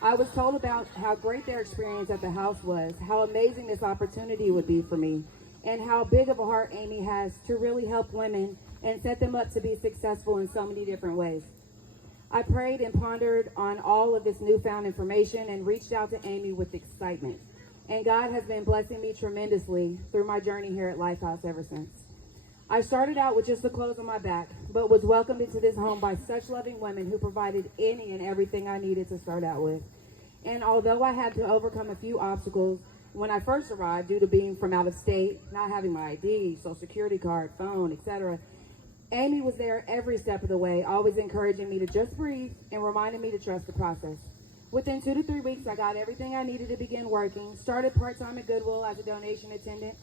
I was told about how great their experience at the house was, how amazing this opportunity would be for me, and how big of a heart Amy has to really help women and set them up to be successful in so many different ways. I prayed and pondered on all of this newfound information and reached out to Amy with excitement. And God has been blessing me tremendously through my journey here at Lifehouse ever since. I started out with just the clothes on my back, but was welcomed into this home by such loving women who provided any and everything I needed to start out with. And although I had to overcome a few obstacles when I first arrived due to being from out of state, not having my ID, social security card, phone, etc., Amy was there every step of the way, always encouraging me to just breathe and reminding me to trust the process. Within 2 to 3 weeks, I got everything I needed to begin working, started part-time at Goodwill as a donation attendant,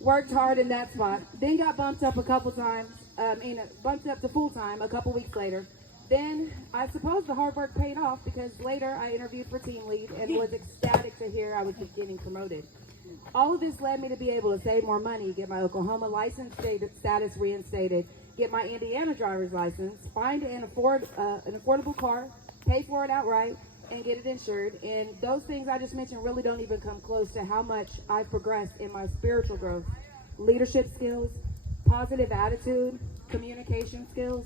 worked hard in that spot, then got bumped up a couple times, bumped up to full-time a couple weeks later. Then I suppose the hard work paid off because later I interviewed for team lead and was ecstatic to hear I was getting promoted. All of this led me to be able to save more money, get my Oklahoma license status reinstated, get my Indiana driver's license, find an affordable car, pay for it outright, and get it insured. And those things I just mentioned really don't even come close to how much I've progressed in my spiritual growth, leadership skills, positive attitude, communication skills,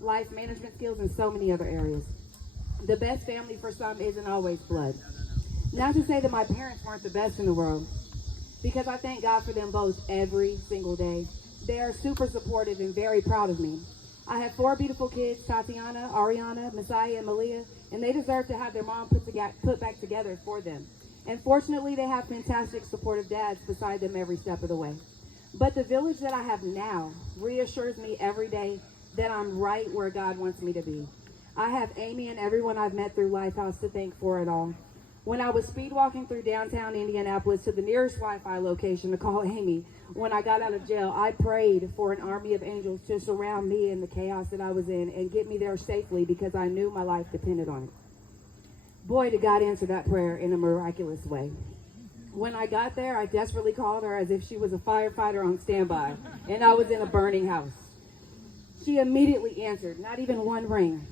life management skills, and so many other areas. The best family for some isn't always blood. Not to say that my parents weren't the best in the world, because I thank God for them both every single day. They are super supportive and very proud of me. I have 4 beautiful kids, Tatiana, Ariana, Messiah, and Malia, and they deserve to have their mom put back together for them. And fortunately, they have fantastic supportive dads beside them every step of the way. But the village that I have now reassures me every day that I'm right where God wants me to be. I have Amy and everyone I've met through Lifehouse to thank for it all. When I was speed walking through downtown Indianapolis to the nearest Wi-Fi location to call Amy, when I got out of jail, I prayed for an army of angels to surround me in the chaos that I was in and get me there safely because I knew my life depended on it. Boy, did God answer that prayer in a miraculous way. When I got there, I desperately called her as if she was a firefighter on standby and I was in a burning house. She immediately answered, not even one ring.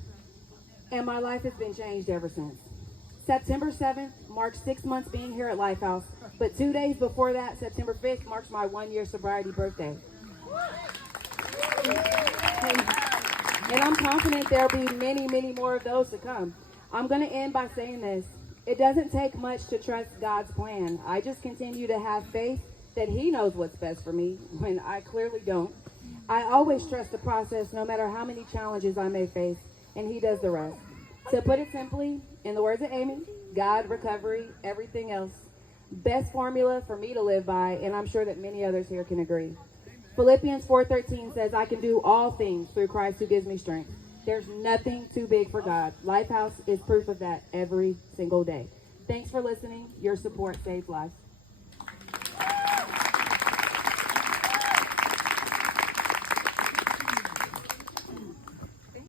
And my life has been changed ever since. September 7th marks 6 months being here at Lifehouse, but 2 days before that, September 5th, marks my 1-year sobriety birthday. And I'm confident there'll be many, many more of those to come. I'm going to end by saying this. It doesn't take much to trust God's plan. I just continue to have faith that He knows what's best for me when I clearly don't. I always trust the process no matter how many challenges I may face, and He does the rest. To put it simply, in the words of Amy, God, recovery, everything else. Best formula for me to live by, and I'm sure that many others here can agree. Philippians 4:13 says, I can do all things through Christ who gives me strength. There's nothing too big for God. Lifehouse is proof of that every single day. Thanks for listening. Your support saves lives.